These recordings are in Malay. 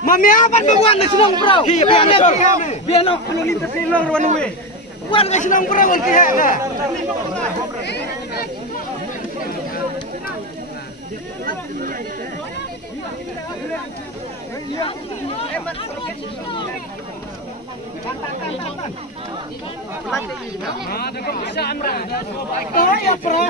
Mamiapan baguan na sinong bro. Biar nak halim tersilong ruan we. Buat na sinong bro wal kiha ka. Ya bro.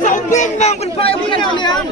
Saupin bang penpai bukan kalian.